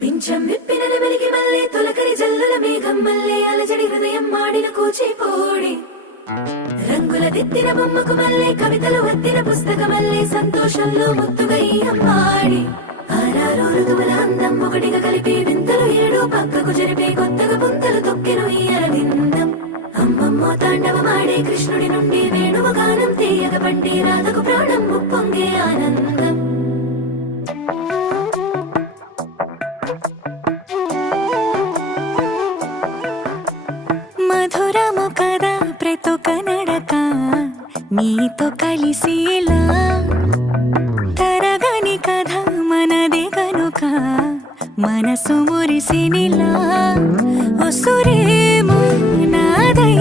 పింఛం విప్పిన నెమలికి మల్లె తొలకరి జల్లుల మేఘం మల్లె అలజడి హృదయం మాడిన కూచిపోడి రంగుల దిద్దిన బొమ్మకు మల్లె కవితలు వద్దిన పుస్తక మల్లె సంతోషంలో ముద్దుగా ఈ అమ్మాడి ఆరారు ఋతువుల అందం ఒకటిగా కలిపి వింతలు ఏడు పక్కకు జరిపే కొత్తగా పుంతలు తొక్కెను ఈ అరవిందం అమ్మమ్మో తాండవమాడే కృష్ణుడి నుండి వేణువ గానం తీయగ పండి రాధకు ప్రాణం ముప్పొంగే ఆనందం మధురము కదా ప్రతొక నడక నీతో కలిసేలా తరగని కథ మనదే కనుక మనసు మురిసినిలా ఉసురేమో నాదై